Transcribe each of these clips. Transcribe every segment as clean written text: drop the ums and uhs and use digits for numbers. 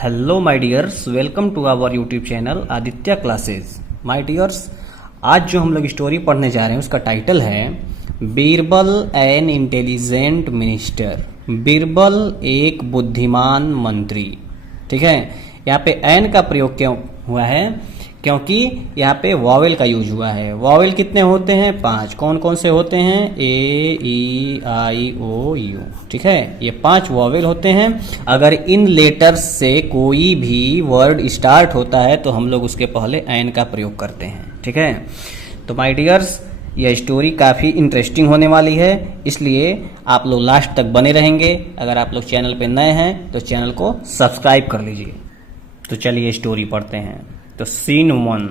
Hello my dears, welcome to our YouTube channel Aditya classes. My dears, आज जो हम लोग स्टोरी पढ़ने जा रहे हैं उसका टाइटल है Birbal an intelligent minister. Birbal एक बुद्धिमान मंत्री। ठीक है, यहाँ पे एन का प्रयोग क्यों हुआ है? क्योंकि यहाँ पे वॉवेल का यूज हुआ है। वॉवेल कितने होते हैं? 5। कौन कौन से होते हैं? ए, ई, आई, ओ, यू। ठीक है, ये 5 वॉवेल होते हैं। अगर इन लेटर्स से कोई भी वर्ड स्टार्ट होता है तो हम लोग उसके पहले एन का प्रयोग करते हैं। ठीक है, तो माय डियर्स, यह स्टोरी काफ़ी इंटरेस्टिंग होने वाली है, इसलिए आप लोग लास्ट तक बने रहेंगे। अगर आप लोग चैनल पे नए हैं तो चैनल को सब्सक्राइब कर लीजिए। तो चलिए स्टोरी पढ़ते हैं। तो सीन 1।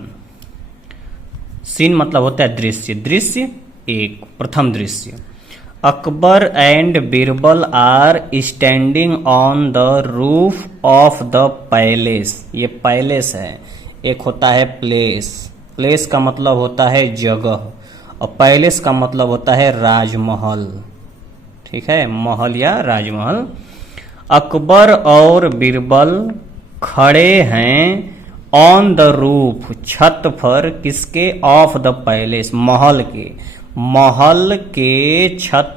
सीन मतलब होता है दृश्य। दृश्य एक, प्रथम दृश्य। Akbar and Birbal are standing on the roof of the palace. ये पैलेस है। एक होता है प्लेस। प्लेस का मतलब होता है जगह, और पैलेस का मतलब होता है राजमहल। ठीक है, महल या राजमहल। अकबर और बीरबल खड़े हैं ऑन द रूफ, छत पर। किसके? ऑफ द पैलेस, महल के। महल के छत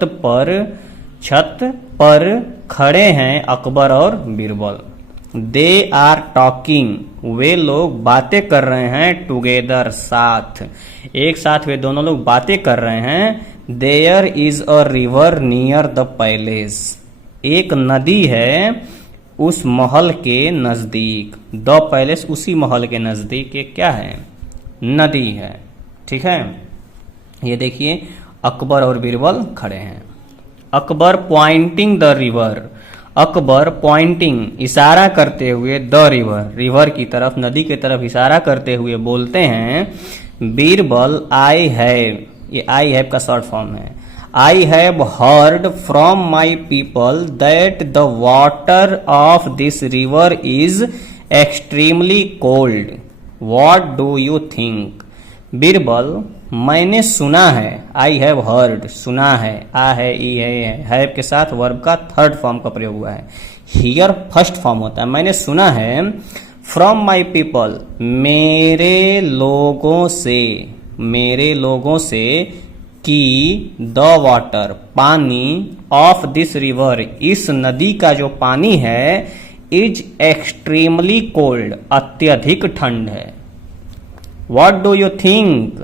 पर खड़े हैं अकबर और बीरबल। दे आर टॉकिंग, वे लोग बातें कर रहे हैं। टुगेदर, साथ, एक साथ वे दोनों लोग बातें कर रहे हैं। There is a river near the palace, एक नदी है उस महल के नजदीक। द पैलेस उसी महल के नजदीक एक क्या है? नदी है। ठीक है, ये देखिए अकबर और बीरबल खड़े हैं। Akbar pointing the river, Akbar pointing इशारा करते हुए द रिवर, रिवर की तरफ, नदी की तरफ इशारा करते हुए बोलते हैं बीरबल आई हैव, ये आई हैव का शॉर्ट फॉर्म है। I have heard from my people that the water of this river is extremely cold. What do you think? Birbal, मैंने सुना है। I have heard, सुना है। आ है, ई है, हैव के साथ वर्ब का थर्ड फॉर्म का प्रयोग हुआ है। हियर फर्स्ट फॉर्म होता है। मैंने सुना है फ्रॉम माई पीपल, मेरे लोगों से कि द वाटर, पानी, ऑफ दिस रिवर, इस नदी का जो पानी है, इज एक्सट्रीमली कोल्ड, अत्यधिक ठंड है। वॉट डू यू थिंक,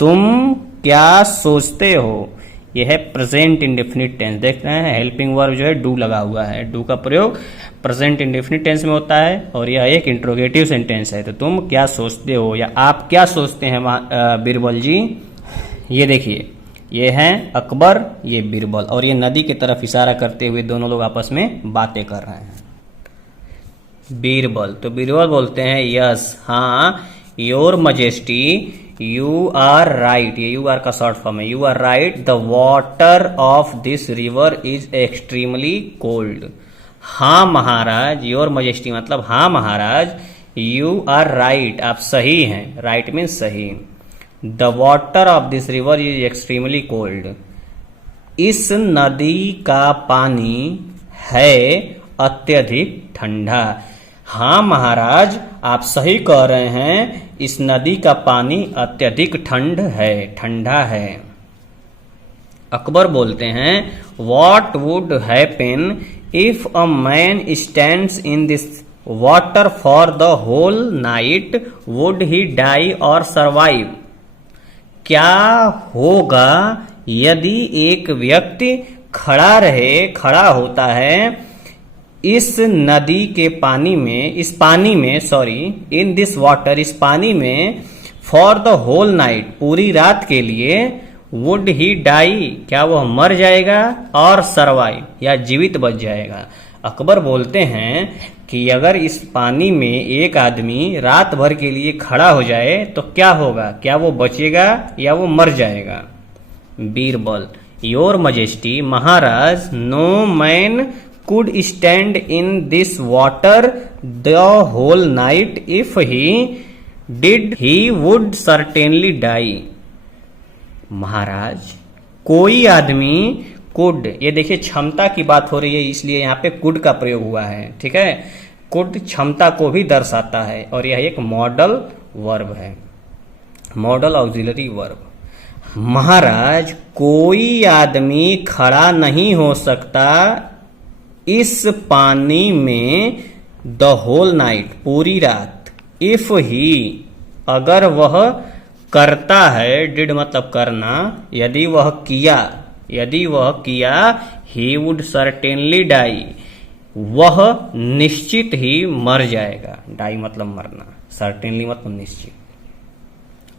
तुम क्या सोचते हो? यह है प्रेजेंट इंडेफिनिट टेंस। देख रहे हैं हेल्पिंग वर्ब जो है डू लगा हुआ है। डू का प्रयोग प्रेजेंट इंडेफिनिट टेंस में होता है, और यह एक इंट्रोगेटिव सेंटेंस है। तो तुम क्या सोचते हो या आप क्या सोचते हैं बीरबल जी? ये देखिए, ये हैं अकबर, ये बीरबल, और ये नदी की तरफ इशारा करते हुए दोनों लोग आपस में बातें कर रहे हैं। बीरबल, तो बीरबल बोलते हैं यस, हाँ, your majesty, you are right. ये यू आर का शॉर्ट फॉर्म है। You are right, the water of this river is extremely cold. हाँ महाराज, योर मजेस्टी मतलब हाँ महाराज, यू आर राइट, आप सही हैं। राइट मीन्स सही। The water of this river is extremely cold, इस नदी का पानी है अत्यधिक ठंडा। हाँ महाराज, आप सही कह रहे हैं, इस नदी का पानी अत्यधिक ठंडा है। अकबर बोलते हैं what would happen if a man stands in this water for the whole night, would he die और सर्वाइव? क्या होगा यदि एक व्यक्ति खड़ा होता है इस नदी के पानी में, इन दिस वाटर, इस पानी में, फॉर द होल नाइट, पूरी रात के लिए। वुड ही डाई, क्या वह मर जाएगा? और सर्वाइव, या जीवित बच जाएगा? अकबर बोलते हैं कि अगर इस पानी में एक आदमी रात भर के लिए खड़ा हो जाए तो क्या होगा? क्या वो बचेगा या वो मर जाएगा? बीरबल, योर मजेस्टी, महाराज, no man could stand in this water the whole night, if he did he would certainly die. महाराज, कोई आदमी कुड, ये देखिए क्षमता की बात हो रही है, इसलिए यहाँ पे कुड का प्रयोग हुआ है। ठीक है, कुड क्षमता को भी दर्शाता है और यह एक मॉडल वर्ब है, मॉडल ऑक्सिलरी वर्ब। महाराज, कोई आदमी खड़ा नहीं हो सकता इस पानी में द होल नाइट, पूरी रात। इफ ही, अगर वह करता है, डिड मतलब करना, यदि वह किया, ही वुड सर्टेनली डाई, वह निश्चित ही मर जाएगा। डाई मतलब मरना, सर्टेनली मतलब निश्चित।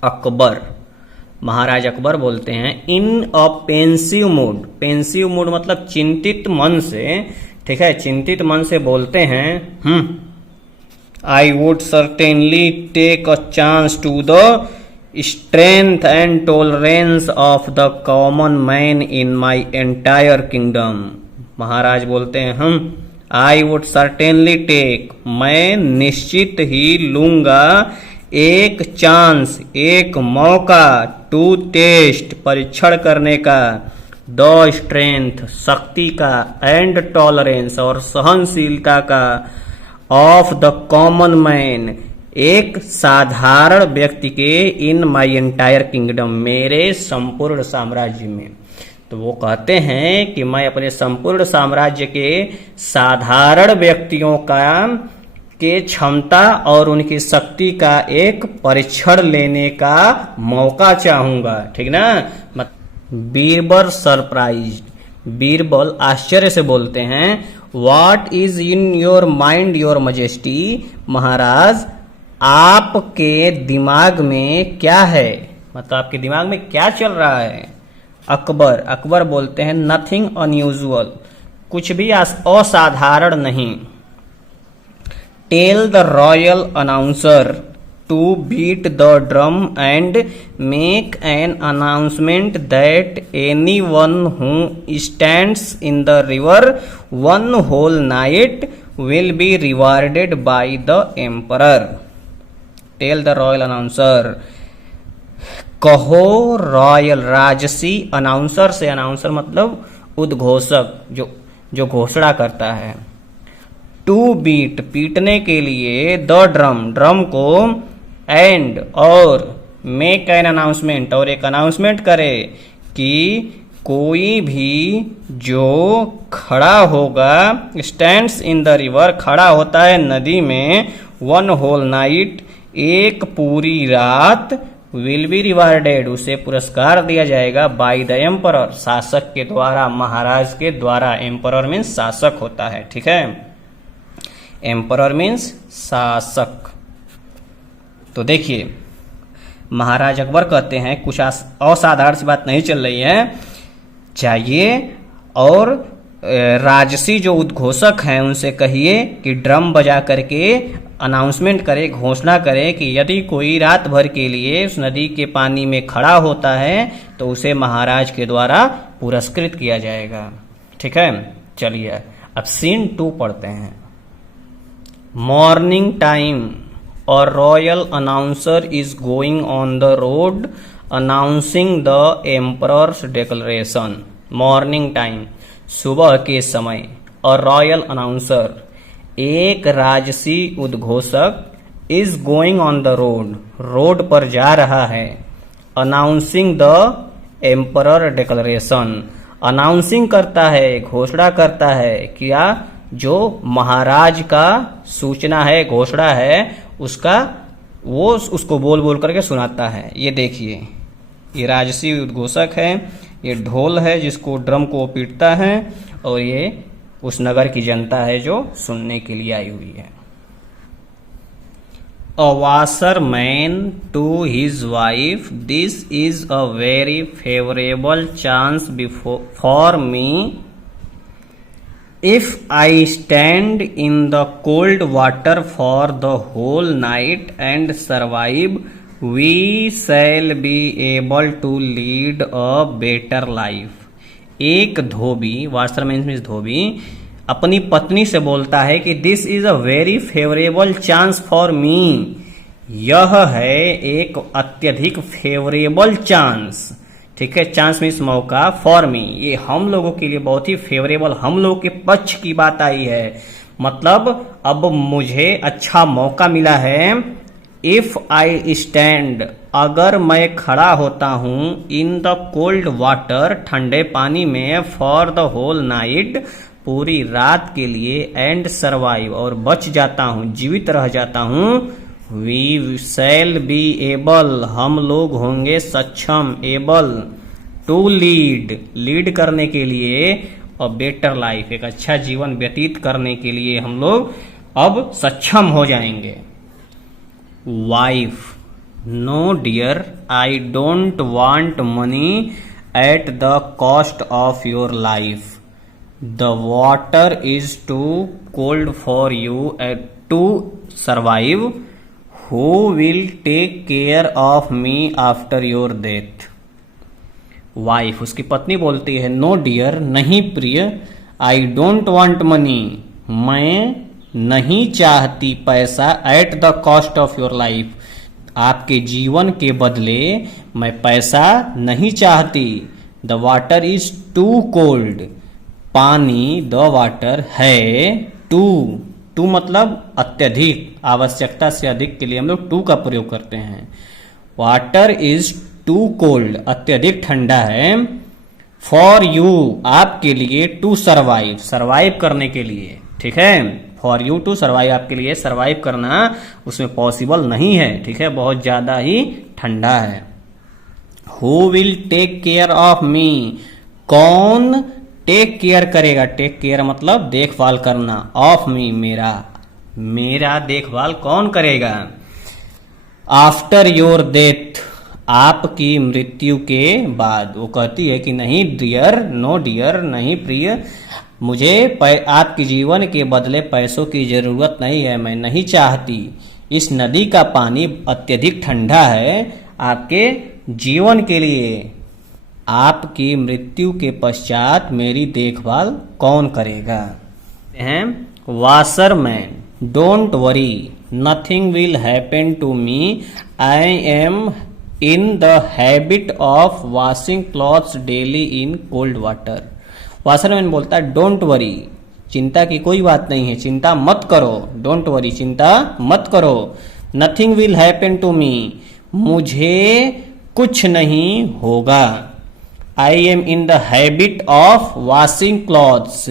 अकबर, महाराज अकबर बोलते हैं इन अ पेंसिव मूड, पेंसिव मूड मतलब चिंतित मन से, ठीक है, चिंतित मन से बोलते हैं I would certainly take a chance to the strength and tolerance of the common man in my entire kingdom. महाराज बोलते हैं आई वुड सर्टेनली टेक, मैं निश्चित ही लूंगा, एक चांस, एक मौका, टू टेस्ट, परीक्षण करने का, द स्ट्रेंथ, शक्ति का, एंड टॉलरेंस, और सहनशीलता का, ऑफ द कॉमन मैन, एक साधारण व्यक्ति के, इन माई एंटायर किंगडम, मेरे संपूर्ण साम्राज्य में। तो वो कहते हैं कि मैं अपने संपूर्ण साम्राज्य के साधारण व्यक्तियों के क्षमता और उनकी शक्ति का एक परीक्षण लेने का मौका चाहूंगा, ठीक ना। बीरबल सरप्राइज, बीरबल आश्चर्य से बोलते हैं what is in your mind your majesty, महाराज आपके दिमाग में क्या है, मतलब आपके दिमाग में क्या चल रहा है। अकबर, अकबर बोलते हैं नथिंग अनयूजुअल, कुछ भी असाधारण नहीं। Tell the royal announcer to beat the drum and make an announcement that any one who stands in the river one whole night will be rewarded by the emperor. Tell the royal announcer, कहो royal, राजसी, announcer से, announcer मतलब उद्घोषक, जो घोषणा करता है। To beat, पीटने के लिए, द ड्रम, ड्रम को, एंड, और, मेक एन अनाउंसमेंट, और एक अनाउंसमेंट करे कि कोई भी जो खड़ा होगा, स्टैंड्स इन द रिवर, खड़ा होता है नदी में, वन होल नाइट, एक पूरी रात, विल बी रिवार्डेड, उसे पुरस्कार दिया जाएगा, बाय द एम्परर, शासक के द्वारा, महाराज के द्वारा। एम्परर मीन्स शासक होता है, ठीक है, एम्परर मीन्स शासक। तो देखिए महाराज अकबर कहते हैं कुछ असाधारण सी बात नहीं चल रही है, चाहिए, और राजसी जो उद्घोषक हैं उनसे कहिए कि ड्रम बजा करके अनाउंसमेंट करे, घोषणा करे कि यदि कोई रात भर के लिए उस नदी के पानी में खड़ा होता है तो उसे महाराज के द्वारा पुरस्कृत किया जाएगा, ठीक है। चलिए अब सीन 2 पढ़ते हैं। मॉर्निंग टाइम और royal announcer is going on the road announcing the emperor's declaration. Morning time, सुबह के समय, और रॉयल अनाउंसर, एक राजसी उद्घोषक, is going on the road, road पर जा रहा है, announcing the emperor declaration, announcing करता है, घोषणा करता है, क्या, जो महाराज का सूचना है, घोषणा है, उसका वो उसको बोल बोल करके सुनाता है। ये देखिए, ये राजसी उद्घोषक है, ये ढोल है जिसको ड्रम को पीटता है, और ये उस नगर की जनता है जो सुनने के लिए आई हुई है। A washerman to his wife, this is a very favourable chance for me, if I stand in the cold water for the whole night and survive, we shall be able to lead a better life. एक धोबी, washerman means धोबी, अपनी पत्नी से बोलता है कि this is a very favourable chance for मी, यह है एक अत्यधिक फेवरेबल चांस, ठीक है, चांस मीन्स मौका, फॉर मी, ये हम लोगों के लिए बहुत ही फेवरेबल, हम लोगों के पक्ष की बात आई है, मतलब अब मुझे अच्छा मौका मिला है। इफ आई स्टैंड, अगर मैं खड़ा होता हूं, इन द कोल्ड वाटर, ठंडे पानी में, फॉर द होल नाइट, पूरी रात के लिए, एंड सर्वाइव, और बच जाता हूं, जीवित रह जाता हूं, वी शैल बी एबल, हम लोग होंगे सक्षम, एबल टू लीड, लीड करने के लिए, और बेटर लाइफ, एक अच्छा जीवन व्यतीत करने के लिए हम लोग अब सक्षम हो जाएंगे। Wife, no dear, I don't want money at the cost of your life, the water is too cold for you to survive, who will take care of me after your death. Wife, उसकी पत्नी बोलती है, no dear, नहीं प्रिय, आई don't want money, मैं नहीं चाहती पैसा, at the cost of your life, आपके जीवन के बदले मैं पैसा नहीं चाहती, the water is too cold, पानी, द वाटर है टू, टू मतलब अत्यधिक, आवश्यकता से अधिक के लिए हम लोग टू का प्रयोग करते हैं। वाटर इज टू कोल्ड, अत्यधिक ठंडा है, फॉर यू, आपके लिए, टू सर्वाइव, सर्वाइव करने के लिए, ठीक है, फॉर यू टू सर्वाइव, आपके लिए सर्वाइव करना उसमें पॉसिबल नहीं है, ठीक है, बहुत ज्यादा ही ठंडा है। Who will take care of me, कौन टेक केयर करेगा, टेक केयर मतलब देखभाल करना, ऑफ मी, मेरा, मेरा देखभाल कौन करेगा। आफ्टर योर डेथ, आपकी मृत्यु के बाद, वो कहती है कि नहीं डियर, नो डियर, नहीं प्रिय, मुझे आपके जीवन के बदले पैसों की जरूरत नहीं है, मैं नहीं चाहती, इस नदी का पानी अत्यधिक ठंडा है, आपके जीवन के लिए, आपकी मृत्यु के पश्चात मेरी देखभाल कौन करेगा। हैं washerman, don't worry, nothing will happen to me, I am in the habit of washing clothes daily in cold water. Washerman बोलता है, डोंट वरी, चिंता की कोई बात नहीं है, चिंता मत करो, डोंट वरी, चिंता मत करो, nothing will happen to me, मुझे कुछ नहीं होगा, I am in the habit of washing clothes,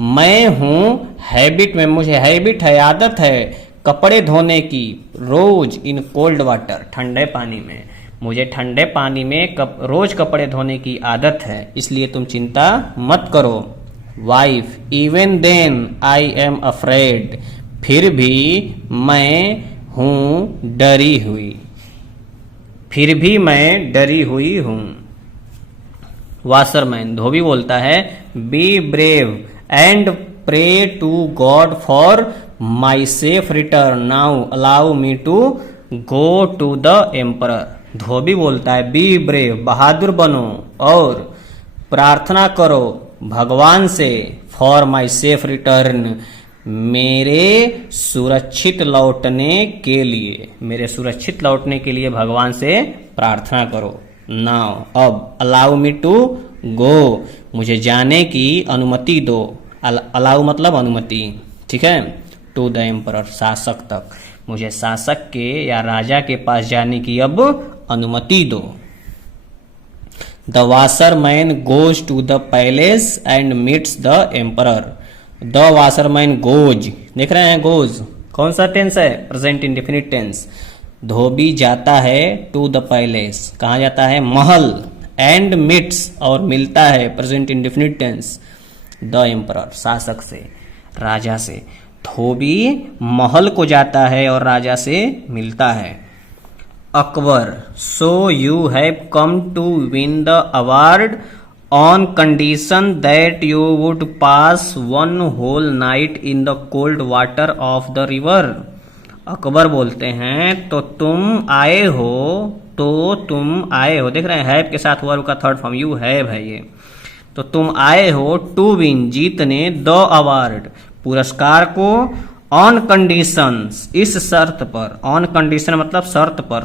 मैं हूं हैबिट में, मुझे हैबिट है, आदत है कपड़े धोने की, रोज इन कोल्ड वाटर, ठंडे पानी में, मुझे ठंडे पानी में रोज कपड़े धोने की आदत है, इसलिए तुम चिंता मत करो। Wife, even then I am afraid, फिर भी मैं हूं डरी हुई, फिर भी मैं डरी हुई हूं। वाशरमैन, धोबी बोलता है, be brave and pray to God for my safe return, now allow me to go to the emperor. धोबी बोलता है, बी ब्रेव, बहादुर बनो, और प्रार्थना करो भगवान से, फॉर माई सेफ रिटर्न, मेरे सुरक्षित लौटने के लिए, मेरे सुरक्षित लौटने के लिए भगवान से प्रार्थना करो। नाउ, अब, अलाउ मी टू गो, मुझे जाने की अनुमति दो, अलाउ मतलब अनुमति, ठीक है, टू द एम्परर, शासक तक, मुझे शासक के या राजा के पास जाने की अब अनुमति दो। The washerman goes to the palace and meets the emperor, the washerman goes, देख रहे हैं गोज कौन सा टेंस है, प्रेजेंट इंडेफिनिट टेंस, धोबी जाता है टू द पैलेस, कहाँ जाता है, महल, एंड मीट्स, और मिलता है, present indefinite tense, the emperor, शासक से, राजा से। धोबी महल को जाता है और राजा से मिलता है। Akbar, so you have come to win the award on condition that you would pass one whole night in the cold water of the river. Akbar बोलते हैं, तो तुम आए हो, तो तुम आए हो, देख रहे हैं हैव के साथ वर्ब का थर्ड फॉर्म यू हैव है ये, तो तुम आए हो टू विन, जीतने, द अवार्ड, पुरस्कार को, ऑन कंडीशंस, इस शर्त पर, ऑन कंडीशन मतलब शर्त पर,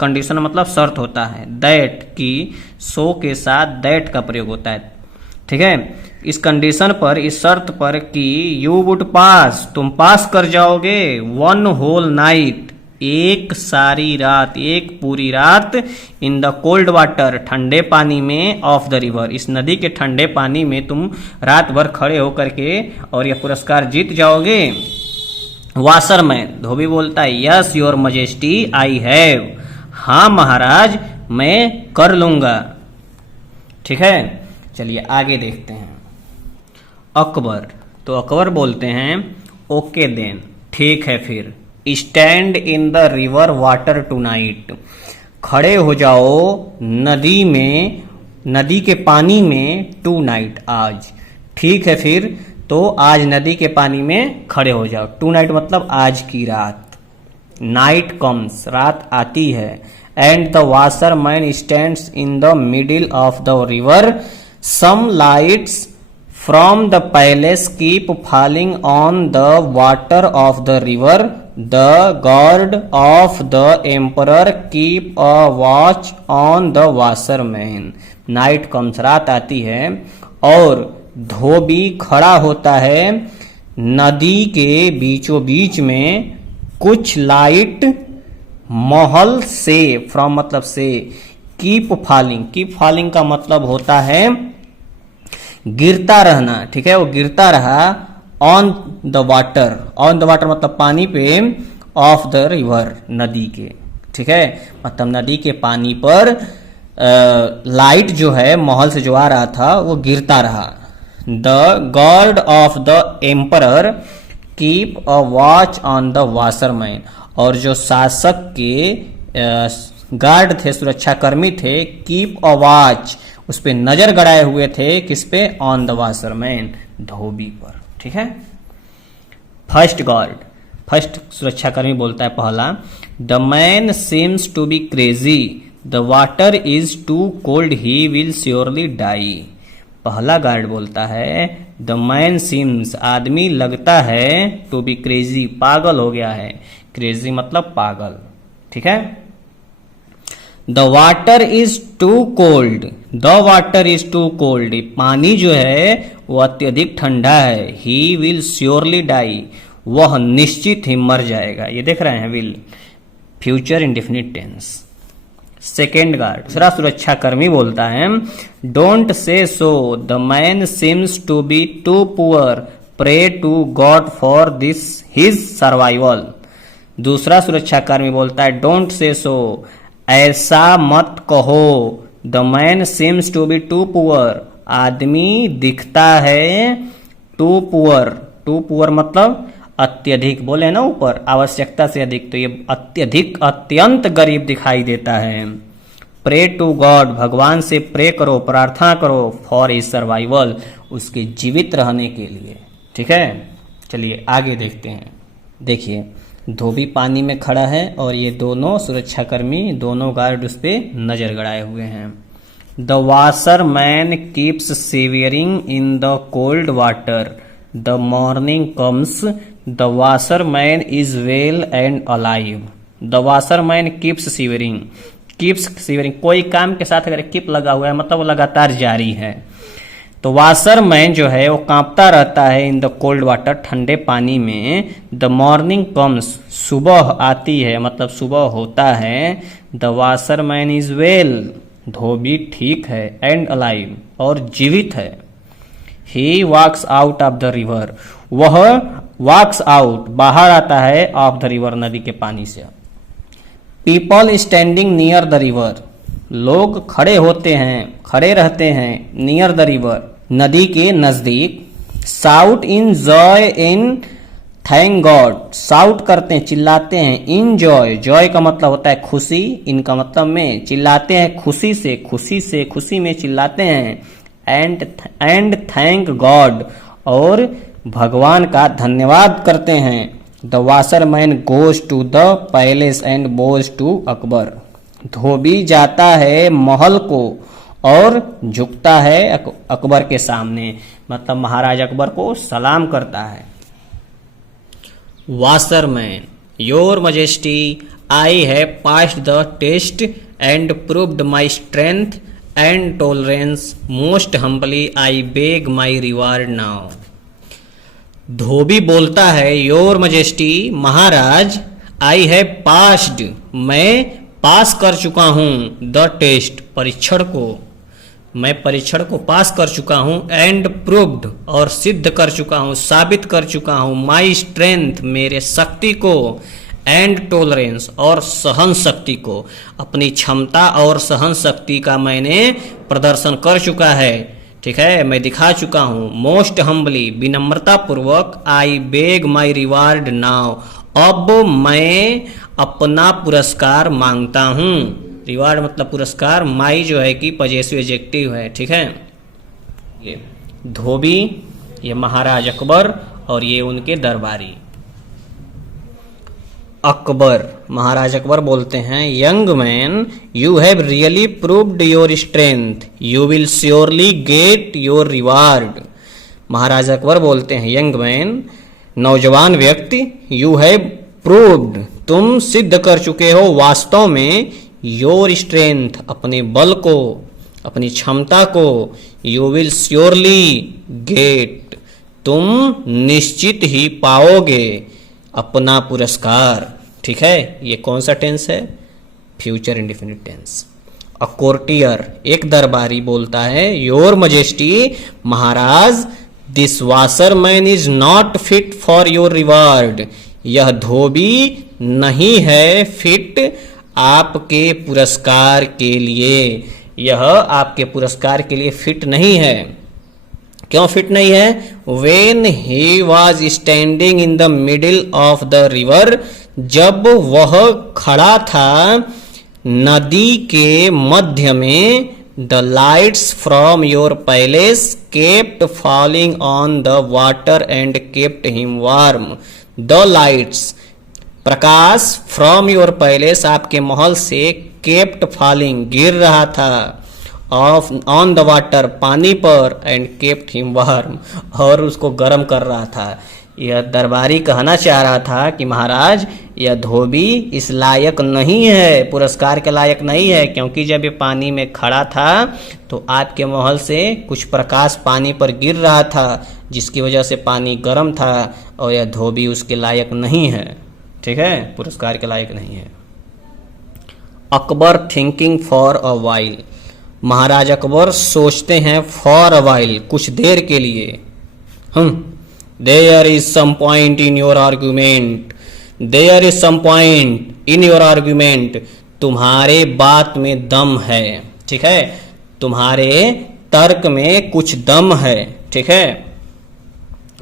कंडीशन मतलब शर्त होता है, दैट की, सो के साथ दैट का प्रयोग होता है, ठीक है। इस कंडीशन पर, इस शर्त पर कि यू वुड पास, तुम पास कर जाओगे, 1 होल नाइट, एक सारी रात, एक पूरी रात, इन द कोल्ड वाटर, ठंडे पानी में, ऑफ द रिवर, इस नदी के ठंडे पानी में तुम रात भर खड़े होकर के और यह पुरस्कार जीत जाओगे। वाशरमैन, धोबी बोलता है yes your majesty I have, हाँ महाराज मैं कर लूंगा। ठीक है, चलिए आगे देखते हैं। अकबर, तो अकबर बोलते हैं ओके देन, ठीक है फिर, stand in the river water tonight, खड़े हो जाओ नदी में, नदी के पानी में, टू नाइट, आज, ठीक है फिर, तो आज नदी के पानी में खड़े हो जाओ। टू नाइट मतलब आज की रात, नाइट कम्स, रात आती है, and the washerman stands in the middle of the river, some lights from the palace keep falling on the water of the river, the guard of the emperor keep a watch on the washerman, night comes, रात आती है और धोबी खड़ा होता है नदी के बीचों बीच में, कुछ लाइट महल से, फ्रॉम मतलब से, कीप फॉलिंग, कीप फॉलिंग का मतलब होता है गिरता रहना। ठीक है, वो गिरता रहा, on the water, on the water मतलब पानी पे, ऑफ द रिवर, नदी के। ठीक है, मतलब नदी के पानी पर लाइट जो है महल से जो आ रहा था वो गिरता रहा। The guard of the emperor keep a watch on the washerman, और जो शासक के गार्ड थे, सुरक्षाकर्मी थे, कीप अ वॉच, उस पे नजर गड़ाए हुए थे, किस पे, ऑन द वाशरमैन, धोबी पर। ठीक है, फर्स्ट गार्ड, फर्स्ट सुरक्षाकर्मी बोलता है पहला, the man seems to be crazy, the water is too cold, he will surely die. पहला गार्ड बोलता है द मैन सीम्स, आदमी लगता है, टू बी क्रेजी, पागल हो गया है, क्रेजी मतलब पागल। ठीक है, the water is too cold, the water is too cold, पानी जो है वो अत्यधिक ठंडा है, ही विल श्योरली डाई, वह निश्चित ही मर जाएगा। ये देख रहे हैं, will, future indefinite tense. Second guard, दूसरा सुरक्षाकर्मी बोलता है don't say so, the man seems to be too poor, pray to God for this his survival. दूसरा सुरक्षाकर्मी बोलता है डोंट से सो, ऐसा मत कहो, the man seems to be too poor, आदमी दिखता है टू पुअर, टू पुअर मतलब अत्यधिक, बोले ना ऊपर, आवश्यकता से अधिक, तो ये अत्यधिक, अत्यंत गरीब दिखाई देता है। प्रे टू गॉड, भगवान से प्रे करो, प्रार्थना करो, फॉर हिज सर्वाइवल, उसके जीवित रहने के लिए। ठीक है, चलिए आगे देखते हैं। देखिए, धोबी पानी में खड़ा है और ये दोनों सुरक्षाकर्मी, दोनों गार्ड उस पे नजर गड़ाए हुए हैं। The washerman keeps shivering in the cold water, the morning comes, the washerman is well and alive. The washerman keeps shivering, keeps shivering, कोई काम के साथ अगर कीप लगा हुआ है मतलब वो लगातार जारी है। तो वाशरमैन जो है वो कांपता रहता है इन द कोल्ड वाटर, ठंडे पानी में। द मॉर्निंग कम्स, सुबह आती है मतलब सुबह होता है। द वाशरमैन इज वेल, धोबी ठीक है, एंड अलाइव, और जीवित है। He walks out of the river, वह वॉक्स आउट, बाहर आता है, ऑफ द रिवर, नदी के पानी से। People standing near the river, लोग खड़े होते हैं, खड़े रहते हैं, नियर द रिवर, नदी के नजदीक। Shout in joy in thank God, shout करते हैं, चिल्लाते हैं, इन जॉय, जॉय का मतलब होता है खुशी, इनका मतलब में, चिल्लाते हैं खुशी से, खुशी से, खुशी में चिल्लाते हैं। एंड थैंक गॉड, और भगवान का धन्यवाद करते हैं। The washerman goes to the palace and bows to Akbar, धोबी जाता है महल को और झुकता है अकबर के सामने, मतलब महाराज अकबर को सलाम करता है। Washerman, your majesty, I have passed the test and proved my strength and tolerance, most humbly I beg my reward now. धोबी बोलता है, योर मजेस्टी, महाराज, आई हैव पास्ड, मैं पास कर चुका हूं, द टेस्ट, परीक्षण को, मैं परीक्षण को पास कर चुका हूं, एंड प्रूव्ड, और सिद्ध कर चुका हूं, साबित कर चुका हूं, माई स्ट्रेंथ, मेरे शक्ति को, एंड टॉलरेंस, और सहन शक्ति को, अपनी क्षमता और सहन शक्ति का मैंने प्रदर्शन कर चुका है, ठीक है, मैं दिखा चुका हूं। मोस्ट हम्बली, विनम्रता पूर्वक, आई बेग माई रिवार्ड नाउ, अब मैं अपना पुरस्कार मांगता हूं। रिवार्ड मतलब पुरस्कार, माई जो है कि पजेसिव एडजेक्टिव है, ठीक है। ये धोबी, ये महाराज अकबर, और ये उनके दरबारी। अकबर, महाराज अकबर बोलते हैं, young man, you have really proved your strength, you will surely get your reward. महाराज अकबर बोलते हैं, यंग मैन, नौजवान व्यक्ति, यू हैव प्रूव्ड, तुम सिद्ध कर चुके हो वास्तव में, योर स्ट्रेंथ, अपने बल को, अपनी क्षमता को, यू विल श्योरली गेट, तुम निश्चित ही पाओगे अपना पुरस्कार, ठीक है। ये कौन सा टेंस है? Future indefinite tense. A courtier, एक दरबारी बोलता है, योर मजेस्टी, महाराज, this washerman is not fit for your reward, यह धोबी नहीं है फिट आपके पुरस्कार के लिए, यह आपके पुरस्कार के लिए फिट नहीं है। क्यों फिट नहीं है? When he was standing in the middle of the river, जब वह खड़ा था नदी के मध्य में, the lights from your palace kept falling on the water and kept him warm. The lights, Prakash, from your palace, आपके महल से, केप्ट फॉलिंग, गिर रहा था, ऑफ ऑन द वाटर, पानी पर, एंड केप्ट हिम वार्म, और उसको गर्म कर रहा था। यह दरबारी कहना चाह रहा था कि महाराज, यह धोबी इस लायक नहीं है, पुरस्कार के लायक नहीं है, क्योंकि जब ये पानी में खड़ा था तो आपके महल से कुछ प्रकाश पानी पर गिर रहा था, जिसकी वजह से पानी गर्म था, और यह धोबी उसके लायक नहीं है, ठीक है, पुरस्कार के लायक नहीं है। Akbar thinking for a while, महाराज अकबर सोचते हैं, फॉर अ वाइल, कुछ देर के लिए। There is some point in your argument, there is some point in your argument, तुम्हारे बात में दम है, ठीक है, तुम्हारे तर्क में कुछ दम है, ठीक है।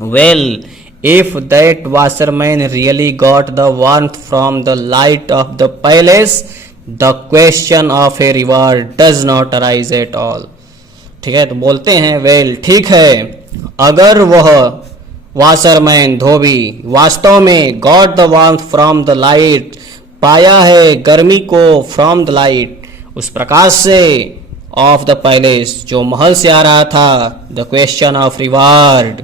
Well, if that washerman really got the warmth from the light of the palace, the question of a reward does not arise at all, ठीक है। तो बोलते हैं, वेल, ठीक है, अगर वह वाशरमैन, धोबी, वास्तव में got the warmth from the light, पाया है गर्मी को, फ्रॉम द लाइट, उस प्रकाश से, ऑफ द पैलेस, जो महल से आ रहा था, द क्वेश्चन ऑफ रिवार्ड,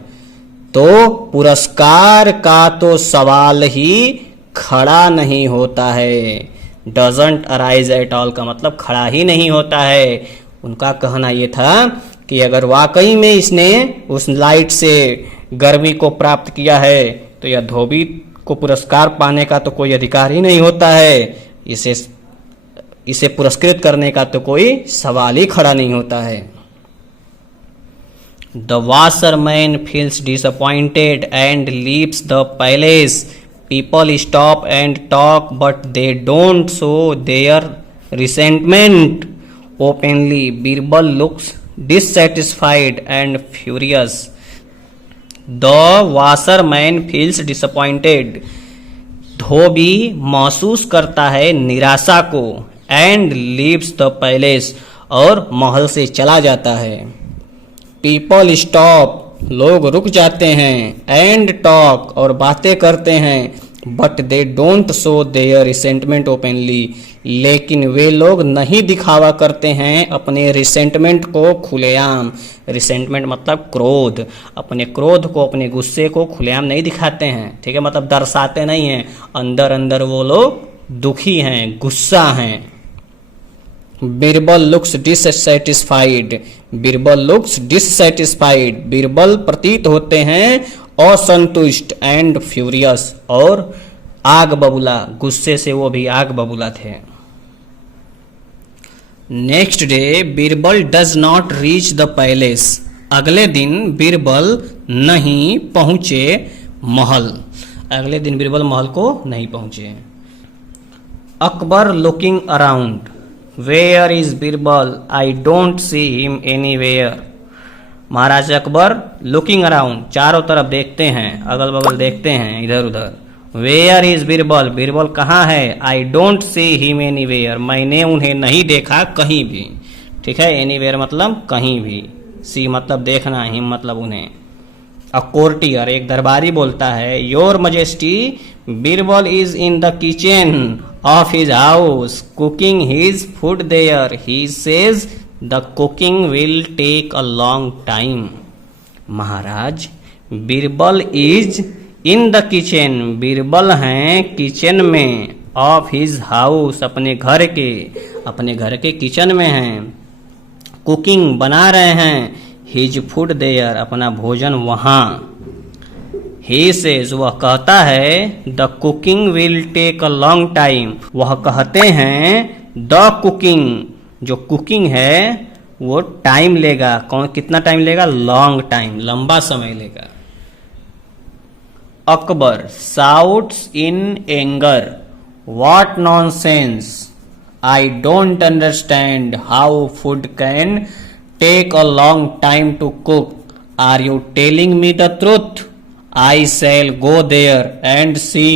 तो पुरस्कार का तो सवाल ही खड़ा नहीं होता है। डजंट अराइज एट ऑल का मतलब खड़ा ही नहीं होता है। उनका कहना यह था कि अगर वाकई में इसने उस लाइट से गर्मी को प्राप्त किया है, तो यह धोबी को पुरस्कार पाने का तो कोई अधिकार ही नहीं होता है, इसे पुरस्कृत करने का तो कोई सवाल ही खड़ा नहीं होता है। The washerman feels disappointed and leaves the palace. People stop and talk, but they don't show their resentment openly. Birbal looks dissatisfied and furious. The washerman feels disappointed. धोबी महसूस करता है निराशा को, and leaves the palace, और महल से चला जाता है। पीपल स्टॉप, लोग रुक जाते हैं, एंड टॉक, और बातें करते हैं, but they don't show their resentment openly, लेकिन वे लोग नहीं दिखावा करते हैं अपने रिसेंटमेंट को खुलेआम। रिसेंटमेंट मतलब क्रोध, अपने क्रोध को, अपने गुस्से को खुलेआम नहीं दिखाते हैं, ठीक है, मतलब दर्शाते नहीं हैं, अंदर अंदर वो लोग दुखी हैं, गुस्सा हैं। Birbal looks dissatisfied, Birbal looks dissatisfied, Birbal प्रतीत होते हैं असंतुष्ट, एंड फ्यूरियस, और आग बबूला, गुस्से से वो भी आग बबूला थे। Next day Birbal does not reach the palace, अगले दिन बीरबल नहीं पहुंचे महल, अगले दिन बीरबल महल को नहीं पहुंचे। Akbar looking around, where is Birbal, I don't see him anywhere, महाराज अकबर लुकिंग अराउंड, चारों तरफ देखते हैं, अगल बगल देखते हैं, इधर उधर। वेयर इज बीरबल, बीरबल कहाँ है, आई डोंट सी हिम एनीवेयर, मैंने उन्हें नहीं देखा कहीं भी, ठीक है, एनीवेयर मतलब कहीं भी, सी मतलब देखना, हिम मतलब उन्हें। अ कोर्टियर, एक दरबारी बोलता है, your majesty Birbal is in the kitchen of his house cooking his food there, he says the cooking will take a long time. महाराज बीरबल इज इन द किचन, बीरबल हैं किचन में, ऑफ हिज हाउस अपने घर के किचन में हैं, कुकिंग बना रहे हैं, हिज फूड देयर अपना भोजन वहाँ। ही सेज वह कहता है, the cooking will take a long time, वह कहते हैं द कुकिंग जो कुकिंग है वो टाइम लेगा, कौन कितना टाइम लेगा, लॉन्ग टाइम लंबा समय लेगा। Akbar shouts in anger, what nonsense, I don't understand how food can take a long time to cook, are you telling me the truth, I shall go there and see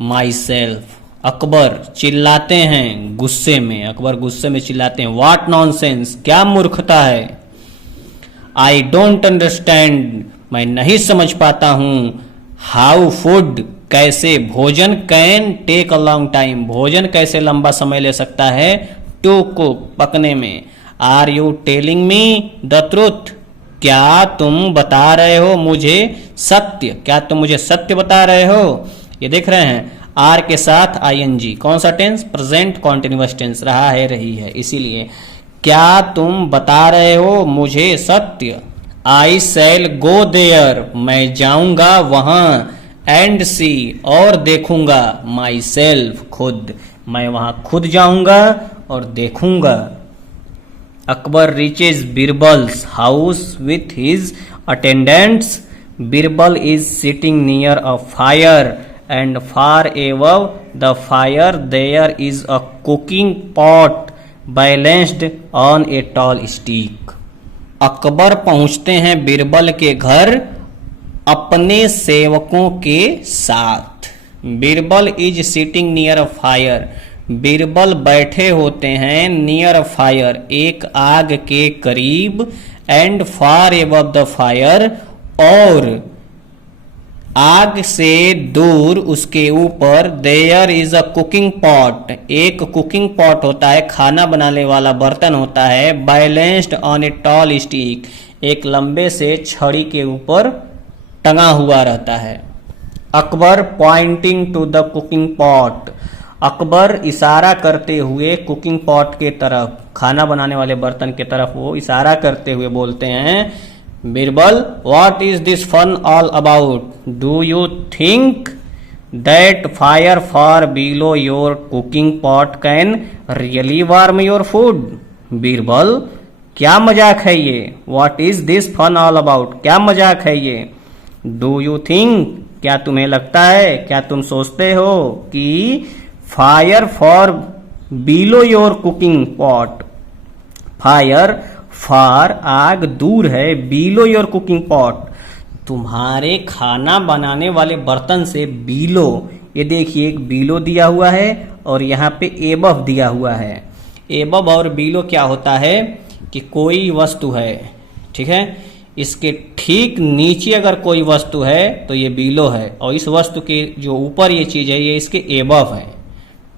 myself. Akbar चिल्लाते हैं गुस्से में, अकबर गुस्से में चिल्लाते हैं, what nonsense क्या मूर्खता है, आई डोंट अंडरस्टैंड मैं नहीं समझ पाता हूं, हाउ फूड कैसे, भोजन can take a long time भोजन कैसे लंबा समय ले सकता है, टू कुक पकने में, are you telling me the truth क्या तुम बता रहे हो मुझे सत्य, क्या तुम मुझे सत्य बता रहे हो। ये देख रहे हैं आर के साथ आईएनजी, कौन सा टेंस, प्रेजेंट कॉन्टिन्यूअस टेंस, रहा है रही है, इसीलिए क्या तुम बता रहे हो मुझे सत्य, आई शैल गो देयर मैं जाऊंगा वहां, एंड सी और देखूंगा, माई सेल्फ खुद मैं वहां खुद जाऊंगा और देखूंगा। Akbar reaches Birbal's house with his attendants, Birbal is sitting near a fire and far above the fire there is a cooking pot balanced on a tall stick. Akbar पहुंचते हैं बीरबल के घर अपने सेवकों के साथ। Birbal is sitting near a fire, Birbal बैठे होते हैं नियर अ फायर एक आग के करीब, and far above the fire और आग से दूर उसके ऊपर, there is a cooking pot एक कुकिंग पॉट होता है, खाना बनाने वाला बर्तन होता है, balanced on a tall stick एक लंबे से छड़ी के ऊपर टंगा हुआ रहता है। Akbar pointing to the cooking pot, Akbar इशारा करते हुए कुकिंग पॉट के तरफ, खाना बनाने वाले बर्तन के तरफ वो इशारा करते हुए बोलते हैं, Birbal what is this fun all about, do you think that fire for below your cooking pot can really warm your food. Birbal क्या मजाक है ये, what is this fun all about क्या मजाक है ये, डू यू थिंक क्या तुम्हें लगता है, क्या तुम सोचते हो कि fire for below your cooking pot, fire far आग दूर है, बिलो योर कुकिंग पॉट तुम्हारे खाना बनाने वाले बर्तन से, बिलो ये देखिए एक बिलो दिया हुआ है और यहाँ पे एबव दिया हुआ है। एबव और बिलो क्या होता है कि कोई वस्तु है, ठीक है, इसके ठीक नीचे अगर कोई वस्तु है तो ये बिलो है, और इस वस्तु के जो ऊपर ये चीज है ये इसके एबव है,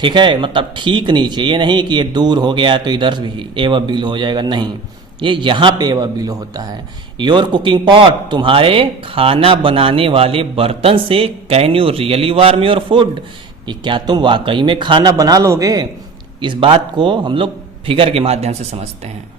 ठीक है, मतलब ठीक नीचे, ये नहीं कि ये दूर हो गया तो इधर भी एबव बिलो हो जाएगा, नहीं, ये यहाँ पे एबव बिलो होता है। योर कुकिंग पॉट तुम्हारे खाना बनाने वाले बर्तन से, can you really warm your food कि क्या तुम वाकई में खाना बना लोगे। इस बात को हम लोग फिगर के माध्यम से समझते हैं।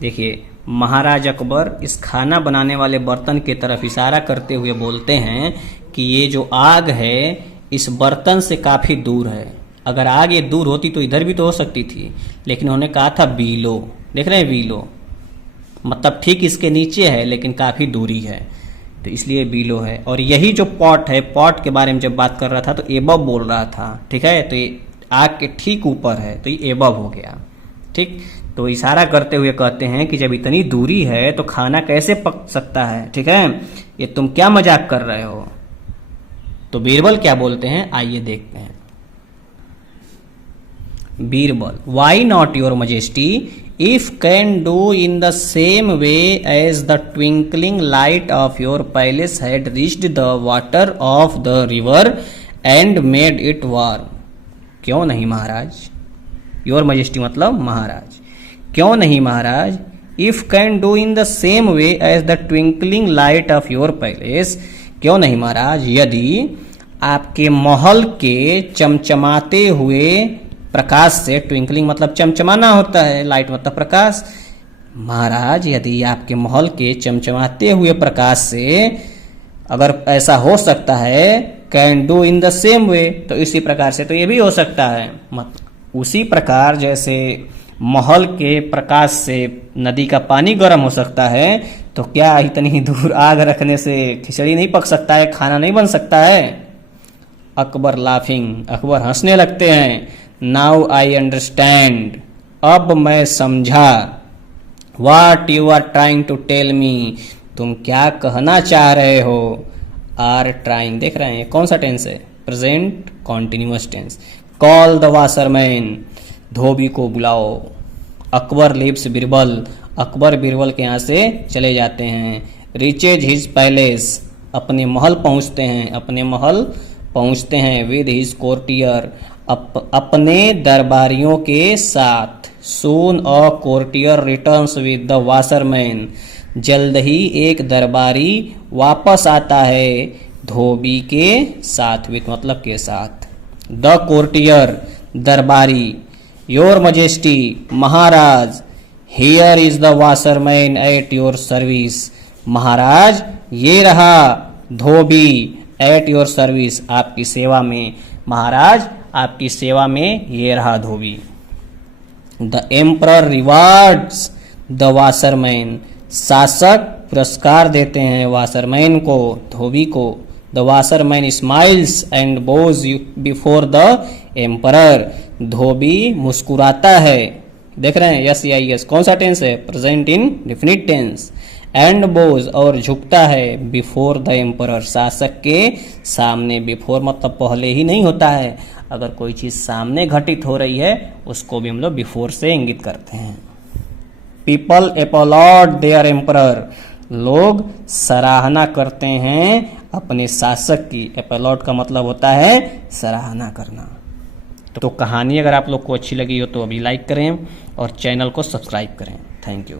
देखिए, महाराज अकबर इस खाना बनाने वाले बर्तन की तरफ इशारा करते हुए बोलते हैं कि ये जो आग है इस बर्तन से काफ़ी दूर है। अगर आग ये दूर होती तो इधर भी तो हो सकती थी, लेकिन उन्होंने कहा था बीलो। देख रहे हैं, बीलो मतलब ठीक इसके नीचे है लेकिन काफ़ी दूरी है, तो इसलिए बीलो है। और यही जो पॉट है, पॉट के बारे में जब बात कर रहा था तो एबव बोल रहा था, ठीक है, तो ये आग के ठीक ऊपर है तो ये एबव हो गया। ठीक, तो इशारा करते हुए कहते हैं कि जब इतनी दूरी है तो खाना कैसे पक सकता है, ठीक है, ये तुम क्या मजाक कर रहे हो। तो बीरबल क्या बोलते हैं, आइए देखते हैं। Birbal, why not your majesty, if can do in the same way as the twinkling light of your palace had reached the water of the river and made it warm. क्यों नहीं महाराज, योर मजेस्टी मतलब महाराज, क्यों नहीं महाराज। If can do in the same way as the twinkling light of your palace, क्यों नहीं महाराज, यदि आपके महल के चमचमाते हुए प्रकाश से, ट्विंकलिंग मतलब चमचमाना होता है, लाइट मतलब प्रकाश, महाराज यदि आपके महल के चमचमाते हुए प्रकाश से अगर ऐसा हो सकता है, can do in the same वे, तो इसी प्रकार से तो ये भी हो सकता है। उसी प्रकार जैसे महल के प्रकाश से नदी का पानी गर्म हो सकता है, तो क्या इतनी दूर आग रखने से खिचड़ी नहीं पक सकता है, खाना नहीं बन सकता है। अकबर लाफिंग, अकबर हंसने लगते हैं। नाउ आई अंडरस्टैंड, अब मैं समझा। What you are trying to tell me, तुम क्या कहना चाह रहे हो। आर ट्राइंग, देख रहे हैं कौन सा टेंस है, present continuous tense. Call the washerman, धोबी को बुलाओ। अकबर लीव्स बीरबल, अकबर बीरबल के यहाँ से चले जाते हैं। रीचेज हिज पैलेस, अपने महल पहुँचते हैं, अपने महल पहुँचते हैं। विद हिज कोर्टियर, अपने दरबारियों के साथ। Soon a courtier returns with the washerman, जल्द ही एक दरबारी वापस आता है धोबी के साथ, विद मतलब के साथ। द कोर्टियर, दरबारी। योर मजेस्टी, महाराज। Here is the washerman at your service, महाराज ये रहा धोबी एट योर सर्विस, आपकी सेवा में। महाराज आपकी सेवा में ये रहा धोबी। The emperor rewards the washerman, शासक पुरस्कार देते हैं वाशरमैन को, धोबी को। The washerman smiles and bows before the emperor, धोबी मुस्कुराता है। देख रहे हैं, यस या यस कौन सा टेंस है, present indefinite tense. And bows, और झुकता है, बिफोर द एम्परर, शासक के सामने। बिफोर मतलब पहले ही नहीं होता है, अगर कोई चीज सामने घटित हो रही है उसको भी हम लोग बिफोर से इंगित करते हैं। पीपल अपलॉड देयर एम्परर, लोग सराहना करते हैं अपने शासक की। अपलॉड का मतलब होता है सराहना करना। तो कहानी अगर आप लोग को अच्छी लगी हो तो अभी लाइक करें और चैनल को सब्सक्राइब करें। Thank you.